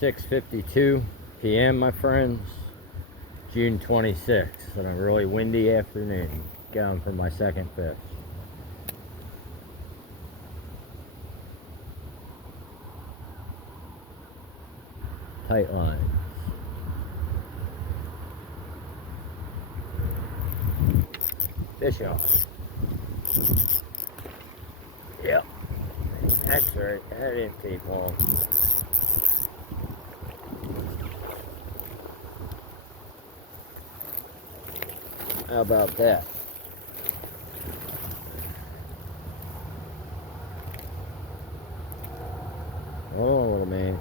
6:52 p.m. my friends, June 26th, on a really windy afternoon, going for my second fish. Tight lines. Fish on. Yep. That's right. That didn't take long. How about that? Hold on, little man.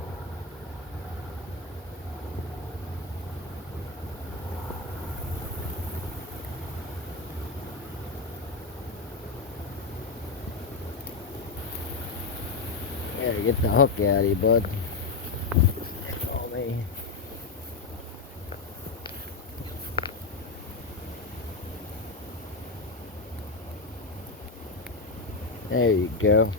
Gotta get the hook out of you, bud. Oh, man. There you go.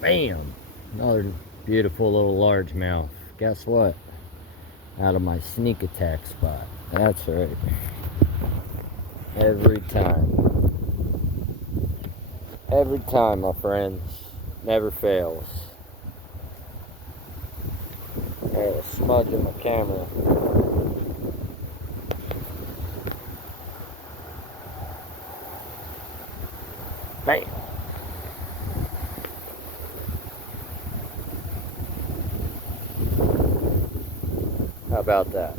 Bam! Another beautiful little largemouth. Guess what? Out of my sneak attack spot. That's right. Every time. Every time, my friends. Never fails. There's a smudge in the camera. Bam! How about that?